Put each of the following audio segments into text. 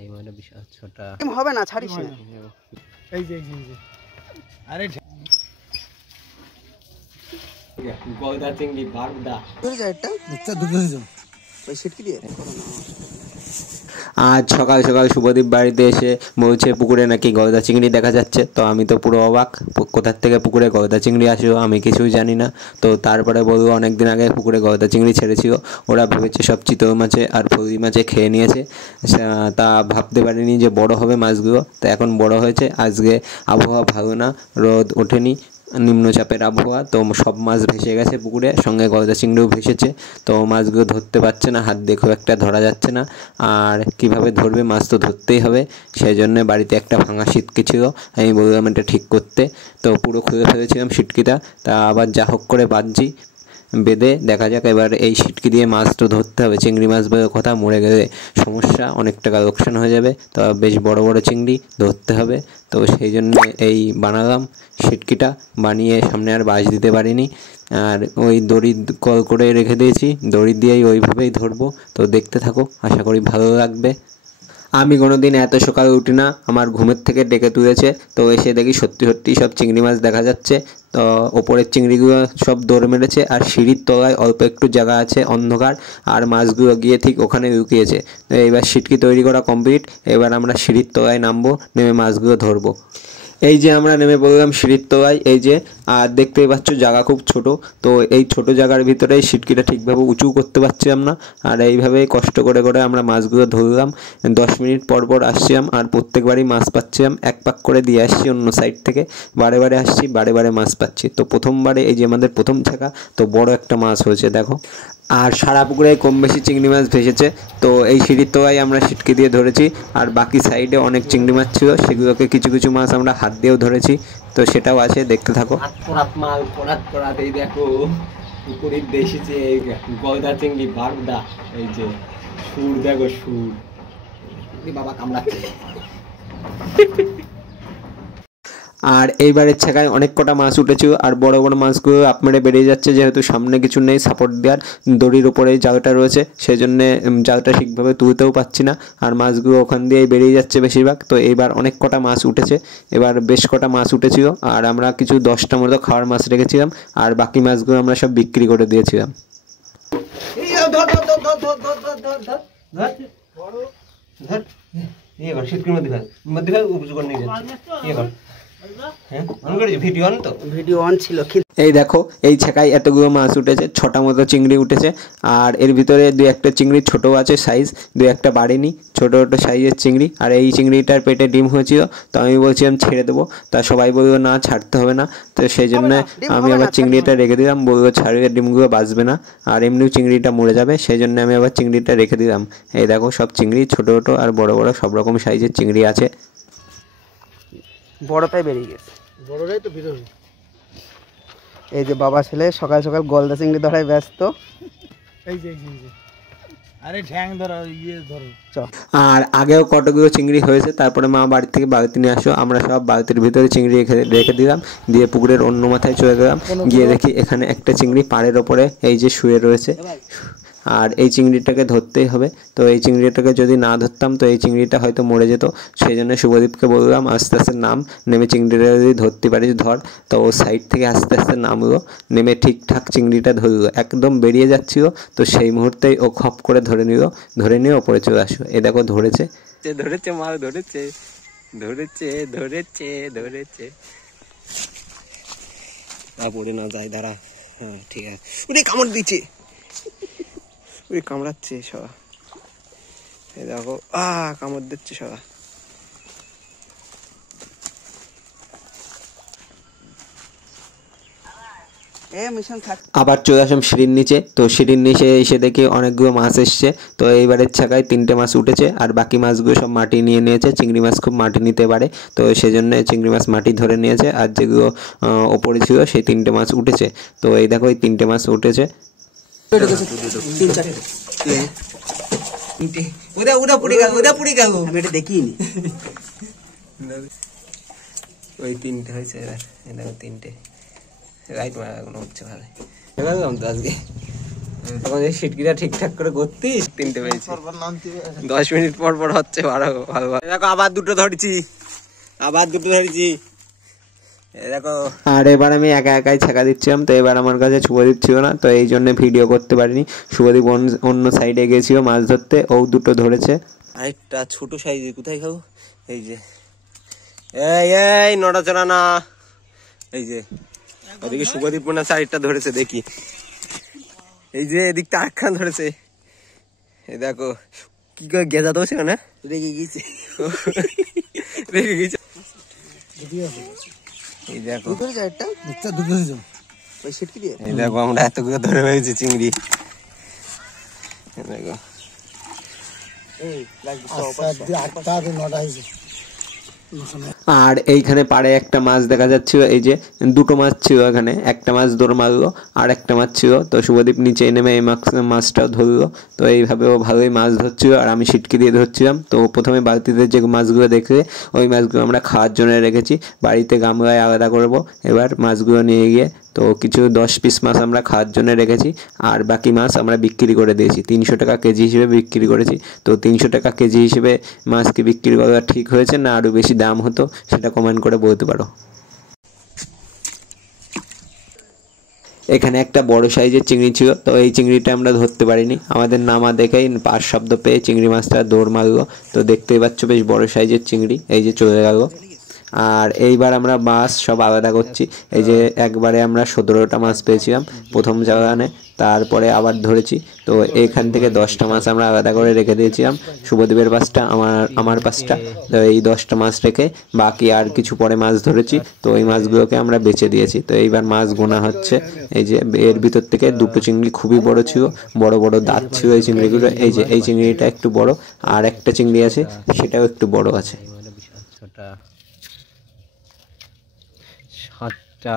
এই মানে বিশাল ছোটা হবে না, ছাড়িস না। এই যে আরে গলদা চিংড়ি বাগদা আজ সকাল সকাল শুভদীপ বাড়িতে এসে বলছে পুকুরে নাকি গলদা চিংড়ি দেখা যাচ্ছে। তো আমি তো পুরো অবাক, কোথার থেকে পুকুরে গলদা চিংড়ি আসলো আমি কিছুই জানি না। তো তারপরে বলবো অনেকদিন আগে পুকুরে গলদা চিংড়ি ছেড়েছিল, ওরা ভেবেছে সব চিতল মাছে আর ফলুই মাছে খেয়ে নিয়েছে। তা ভাবতে পারিনি যে বড় হবে মাছগুলো। তো এখন বড় হয়েছে। আজকে আবহাওয়া ভালো না, রোদ ওঠেনি, নিম্নচাপের আবহাওয়া। তো সব মাছ ভেসে গেছে পুকুরে, সঙ্গে গলদা চিংড়িও ভেসেছে। তো মাছগুলো ধরতে পারছে না, হাত দিয়ে খুব একটা ধরা যাচ্ছে না। আর কিভাবে ধরবে, মাছ তো ধরতেই হবে। সেই জন্য বাড়িতে একটা ভাঙা সিটকি ছিল, আমি বললাম এটা ঠিক করতে। তো পুরো খুলে ফেলেছিলাম সিটকিটা, তা আবার যা হোক করে বাঁধছি, বেঁধে দেখা যাক। এবার এই সিটকি দিয়ে মাছ তো ধরতে হবে, চিংড়ি মাছ বলে কথা, মরে গেলে সমস্যা, অনেক টাকা লোকসান হয়ে যাবে। তো বেশ বড় বড় চিংড়ি ধরতে হবে। তো সেই জন্য এই বানালাম সিটকিটা, বানিয়ে সামনে আর বাঁশ দিতে পারিনি। আর ওই দড়ি কল করে রেখে দিয়েছি, দড়ি দিয়েই ওইভাবেই ধরবো। তো দেখতে থাকো, আশা করি ভালো লাগবে। আমি কোনো দিন এত সকালে উঠি না, আমার ঘুমের থেকে ডেকে তুলেছে। তো এসে দেখি সত্যি সত্যি সব চিংড়ি মাছ দেখা যাচ্ছে। তো ওপরের চিংড়িগুলো সব দৌড় মেরেছে, আর সিঁড়ির তলায় অল্প একটু জায়গা আছে অন্ধকার, আর মাছগুলো গিয়ে ঠিক ওখানে লুকিয়েছে। তো এবার সিটকি তৈরি করা কমপ্লিট। এবার আমরা সিঁড়ির তলায় নামবো, নেমে মাছগুলো ধরবো। এই যে আমরা নেমে পড়লাম সিঁড়ির তলায়, এই যে। আর দেখতেই পাচ্ছ জায়গা খুব ছোট। তো এই ছোট জায়গার ভিতরেই সিটকিটা ঠিকভাবে উঁচু করতে পারছিলাম না। আর এইভাবেই কষ্ট করে করে আমরা মাছগুলো ধরলাম। 10 মিনিট পর পর আসছিলাম, আর প্রত্যেকবারই মাছ পাচ্ছিলাম। এক পাক করে দিয়ে আসছি অন্য সাইড থেকে, বারে বারে আসছি, বারে বারে মাছ পাচ্ছি। তো প্রথমবারে এই যে আমাদের প্রথম ছাকা, তো বড় একটা মাছ হয়েছে দেখো। আর সারা পুকুরে কম বেশি চিংড়ি মাছ ভেসেছে। তো এই সিঁড়ির তলায় আমরা সিটকি দিয়ে ধরেছি, আর বাকি সাইডে অনেক চিংড়ি মাছ ছিল, সেগুলোকে কিছু কিছু মাছ আমরা হাত দিয়েও ধরেছি। তো সেটাও আছে, দেখতে থাকো। মাল পড়াতেই দেখো পুকুরের দেশি যে গলদা চিংড়ি বাগদা, এই যে সুর দেখো, সুর বাবা কামড়াচ্ছে। আর এইবারের ছেকায় অনেক কটা মাছ উঠেছিল, আর বড় বড় মাছগুলো আপ মেরে বেরিয়ে যাচ্ছে, যেহেতু সামনে কিছু নেই সাপোর্ট দেওয়ার, দড়ির ওপরেই জালটা রয়েছে, সেই জন্যে জালটা ঠিকভাবে তুলতেও পাচ্ছি না। আর মাছগুলো ওখান দিয়েই বেরিয়ে যাচ্ছে বেশিরভাগ। তো এইবার অনেক কটা মাছ উঠেছে, এবার বেশ কটা মাছ উঠেছিল। আর আমরা কিছু 10টা মতো খাওয়ার মাছ রেখেছিলাম, আর বাকি মাছগুলো আমরা সব বিক্রি করে দিয়েছিলাম। ভিডিও অন ছিল। এই দেখো এই ছেকায় এতগুলো মাছ উঠেছে, 6টা মতো চিংড়ি উঠেছে। আর এর ভিতরে 2-1টা চিংড়ি ছোটো আছে সাইজ, 2-1টা বাড়েনি, ছোটো ছোটো সাইজের চিংড়ি। আর এই চিংড়িটার পেটে ডিম হয়েছিল, তো আমি বলছিলাম ছেড়ে দেবো। তা সবাই বললো না, ছাড়তে হবে না। তো সেই জন্য আমি আবার চিংড়িটা রেখে দিলাম, বললো ছাড়িয়ে ডিমগুলো বাঁচবে না, আর এমনিও চিংড়িটা মরে যাবে। সেই জন্য আমি আবার চিংড়িটা রেখে দিলাম। এই দেখো সব চিংড়ি, ছোটো ছোটো আর বড় বড় সব রকম সাইজের চিংড়ি আছে। বড়টাই বেরিয়ে গেছে, বড়টাই তো ভিতরে। এই যে বাবা ছেলে সকাল সকাল গলদা চিংড়ি ধরায় ব্যস্ত। এই যে আরে ঠ্যাং ধরো, ধরো। আর আগেও কতগুলো চিংড়ি হয়েছে, তারপরে মা বাড়ি থেকে বালতি নিয়ে আসো, আমরা সব বালতির ভিতরে চিংড়ি রেখে দিলাম, দিয়ে পুকুরের অন্য মাথায় চলে গেলাম। গিয়ে দেখি এখানে একটা চিংড়ি পাড়ের ওপরে এই যে শুয়ে রয়েছে। আর এই চিংড়িটাকে ধরতেই হবে। তো এই চিংড়িটাকে যদি না ধরতাম তো এই চিংড়িটা হয়তো মরে যেত। সেই জন্য শুভদীপকে বললাম আস্তে আস্তে নাম, নেমে চিংড়িটা যদি ধরতে পারিস ধর। তো ও সাইড থেকে আস্তে আস্তে নামলো, নেমে ঠিকঠাক চিংড়িটা ধরলো, একদম বেরিয়ে যাচ্ছিল। তো সেই মুহূর্তেই ও খপ করে ধরে নিয়ে ওপরে চলে আসলো। এ দেখো ধরেছে, মাল ধরেছে। পড়ে না যায়, দাঁড়া। হ্যাঁ ঠিক আছে। কামড় দিচ্ছে, কামড়াচ্ছে সবা। এই দেখো কামড় দিচ্ছে সবা। আবার চলে আসলাম সিঁড়ির নিচে। তো সিঁড়ির নিচে এসে দেখি অনেকগুলো মাছ এসছে। তো এইবারের ছাকায় 3টে মাছ উঠেছে, আর বাকি মাছগুলো সব মাটি নিয়ে নিয়েছে। চিংড়ি মাছ খুব মাটি নিতে পারে, তো সেজন্য চিংড়ি মাছ মাটি ধরে নিয়েছে। আর যেগুলো ওপরে ছিল সেই 3টে মাছ উঠেছে। তো এই দেখো এই 3টে মাছ উঠেছে। আমি এটা দেখিনি। ওই 3টে হয়েছে, দেখো 3টে রাইট মারা কোনো হচ্ছে ভালো। খেলাম তো আজকে তখন এই সিটকিটা ঠিকঠাক করে করতিস, তিনটে পেয়েছি। 10 মিনিট পর পর হচ্ছে, ভালো ভালো। দেখো আবার দুটো ধরেছি। দেখো। আর এবার আমি একা একাই ছেঁকা দিচ্ছিলাম, তো এবার আমার কাছে শুভদীপ ছিল না, তো এই জন্য ভিডিও করতে পারিনি। শুভদীপ অন্য সাইডে গেছিল মাছ ধরতে, ও দুটো ধরেছে। আরেকটা ছোট সাইজে কোথায় খাবো, এই যে এই নড়াচড়া না, এই যে ওদিকে শুভদীপ মনে চারটা ধরেছে, দেখি এই যে এদিকটা আটখান ধরেছে। এই দেখো কি করে গেজা ধরছে না, রেগে গেছে। এই দেখো এই দেখো আমরা এতগুলো ধরে হয়েছি চিংড়ি। দেখো আর এইখানে পাড়ে একটা মাছ দেখা যাচ্ছিল, এই যে দুটো মাছ ছিল এখানে, একটা মাছ দৌড় মারলো আর একটা মাছ ছিল। তো শুভদীপ নিচে নেমে এই মাছটাও ধরলো। তো এইভাবে ও ভালোই মাছ ধরছিল আর আমি সিটকি দিয়ে ধরছিলাম। তো প্রথমে বালতিতে যে মাছগুলো দেখে ওই মাছগুলো আমরা খাওয়ার জন্য রেখেছি, বাড়িতে গামলায় আলাদা করবো। এবার মাছগুলো নিয়ে গিয়ে তো কিছু 10 পিস মাছ আমরা খাওয়ার জন্য রেখেছি, আর বাকি মাছ আমরা বিক্রি করে দিয়েছি। 300 টাকা কেজি হিসেবে বিক্রি করেছি। তো 300 টাকা কেজি হিসেবে মাছকে বিক্রি করা ঠিক হয়েছে না আরও বেশি দাম হতো, সেটা কমেন্ট করে বলতে পারো। এখানে একটা বড় সাইজের চিংড়ি ছিল, তো এই চিংড়িটা আমরা ধরতে পারিনি। আমাদের নামা দেখেই পাশ শব্দ পেয়ে চিংড়ি মাছটা দৌড় মারলো। তো দেখতেই পাচ্ছ বেশ বড় সাইজের চিংড়ি, এই যে চলে গেল। আর এইবার আমরা মাছ সব আলাদা করছি। এই যে একবারে আমরা 17টা মাছ পেয়েছিলাম প্রথম জায়গানে, তারপরে আবার ধরেছি। তো এখান থেকে 10টা মাছ আমরা আলাদা করে রেখে দিয়েছিলাম, শুভদীপের পাশটা, আমার পাশটা। তো এই 10টা মাছ রেখে বাকি আর কিছু পরে মাছ ধরেছি, তো এই মাছগুলোকে আমরা বেচে দিয়েছি। তো এইবার মাছ গোনা হচ্ছে। এই যে এর ভিতর থেকে দুটো চিংড়ি খুবই বড় ছিল, বড় বড় দাঁত ছিল এই চিংড়িগুলো। এই যে এই চিংড়িটা একটু বড়, আর একটা চিংড়ি আছে সেটাও একটু বড় আছে। 7টা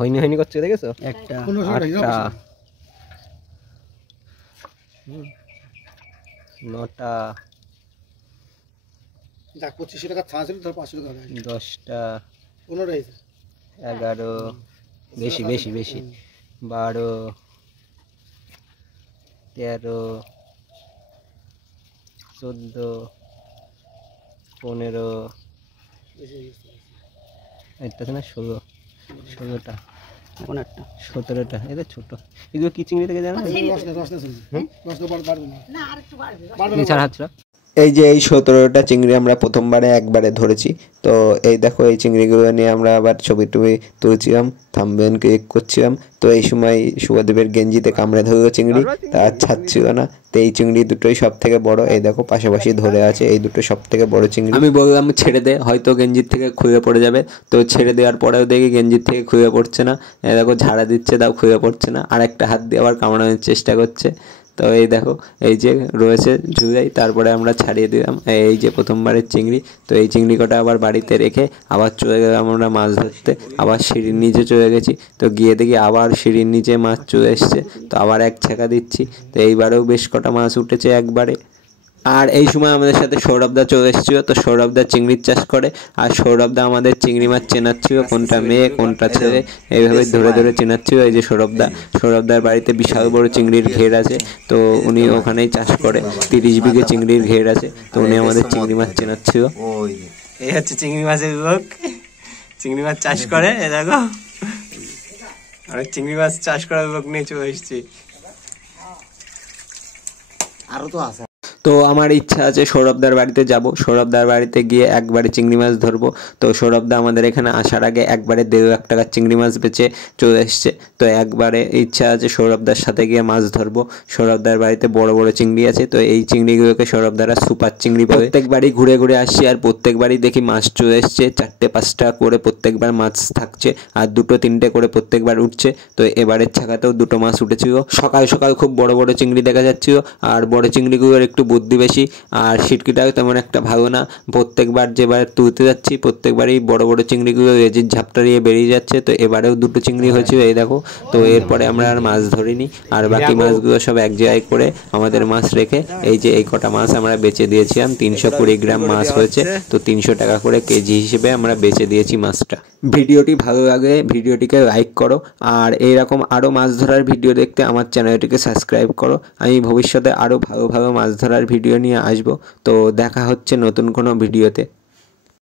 হয়নি করছে, দেখেছো? একটা 8টা 9টা 2500 টাকা ছাড় ছিল, ধর 500 টাকা 10টা 15 11 বেশি 12 13 14 15 এটা না 16টা 17টা। এটা ছোট, এগুলো কি চিংড়ি থেকে জানো? এই যে এই 17টা চিংড়ি আমরা প্রথমবারে একবারে ধরেছি। তো এই দেখো এই চিংড়িগুলো নিয়ে আমরা আবার ছবি টবি তুলছিলাম, থাম্বনেল ক্লিক করছিলাম। তো এই সময় শুভদীপের গেঞ্জিতে কামড়ে ধরলো চিংড়ি, তার ছাড়ছিল না। তো এই চিংড়ি দুটোই সব থেকে বড়, এই দেখো পাশাপাশি ধরে আছে, এই দুটো সব থেকে বড় চিংড়ি। আমি বললাম ছেড়ে দে, হয়তো গেঞ্জির থেকে খুঁড়ে পড়ে যাবে। তো ছেড়ে দেওয়ার পরেও দেখি গেঞ্জির থেকে খুঁড়ে পড়ছে না। এই দেখো ঝাড়া দিচ্ছে, তাও খুঁড়ে পড়ছে না, আর একটা হাত দিয়ে আবার কামড়ানোর চেষ্টা করছে। তো এই দেখো এই যে রয়েছে ঝুলাই, তারপরে আমরা ছাড়িয়ে দিলাম। এই যে প্রথমবারের চিংড়ি। তো এই চিংড়ি কটা আবার বাড়িতে রেখে আবার চলে গেলাম আমরা মাছ ধরতে। আবার সিঁড়ির নিচে চলে গেছি, তো গিয়ে দেখি আবার সিঁড়ির নিচে মাছ চলে এসছে। তো আবার এক ছেঁকা দিচ্ছি। তো এইবারেও বেশ কটা মাছ উঠেছে একবারে। আর এই সময় আমাদের সাথে সৌরভদা চলে এসেছিল। তো সৌরভদা চিংড়ির চাষ করে, আর সৌরভদা আমাদের চিংড়ি মাছ চেনাচ্ছিল, কোনটা মেয়ে কোনটা ছেলে, এইভাবে ধরে ধরে চেনাচ্ছিল। এই যে সৌরভদার বাড়িতে বিশাল বড় চিংড়ির ঘের আছে, তো উনি ওখানেই চাষ করে। 30 বিঘে চিংড়ির ঘের আছে, তো উনি আমাদের চিংড়ি মাছ চেনাচ্ছিল। এই হচ্ছে চিংড়ি মাছের লোক, চিংড়ি মাছ চাষ করে। এ দেখো অনেক চিংড়ি মাছ চাষ করার লোক নিয়ে চলে এসেছি। আরো তো আছে। তো আমার ইচ্ছা আছে সৌরভদার বাড়িতে যাব, সৌরভদার বাড়িতে গিয়ে একবারে চিংড়ি মাছ ধরবো। তো সৌরভদা আমাদের এখানে আসার আগে একবারে 1.5 লাখ টাকার চিংড়ি মাছ বেচে চলে এসছে। তো একবারে ইচ্ছা আছে সৌরভদার সাথে গিয়ে মাছ ধরবো। সৌরভদার বাড়িতে বড় বড় চিংড়ি আছে, তো এই চিংড়িগুলোকে সৌরভদারা সুপার চিংড়ি বলে। প্রত্যেকবারই ঘুরে ঘুরে আসছি, আর প্রত্যেকবারই দেখি মাছ চলে এসছে। 4টে-5টা করে প্রত্যেকবার মাছ থাকছে, আর 2-3টে করে প্রত্যেকবার উঠছে। তো এবারের ছাকাতেও 2টো মাছ উঠেছিল। সকাল সকাল খুব বড় বড় চিংড়ি দেখা যাচ্ছিল, আর বড় চিংড়িগুলোর একটু বুদ্ধি বেশি, আর সিটকিটাও তেমন একটা ভালো না। প্রত্যেকবার যেবার তুলতে যাচ্ছি প্রত্যেকবারই বড় বড় চিংড়িগুলো রেজির ঝাপটা দিয়ে বেরিয়ে যাচ্ছে। তো এবারেও 2টো চিংড়ি হয়েছিল, এই দেখো। তো এরপরে আমরা আর মাছ ধরিনি, আর বাকি মাছগুলো সব এক জায়গায় করে আমাদের মাছ রেখে এই যে এই কটা মাছ আমরা বেচে দিয়েছিলাম। 320 গ্রাম মাছ হয়েছে, তো 300 টাকা করে কেজি হিসেবে আমরা বেচে দিয়েছি মাছটা। ভিডিওটি ভালো লাগে ভিডিওটিকে লাইক করো, আর এইরকম আরও মাছ ধরার ভিডিও দেখতে আমার চ্যানেলটিকে সাবস্ক্রাইব করো। আমি ভবিষ্যতে আরও ভালো ভালো মাছ ধরার ভিডিও নিয়ে আসবো। তো দেখা হচ্ছে নতুন কোনো ভিডিওতে।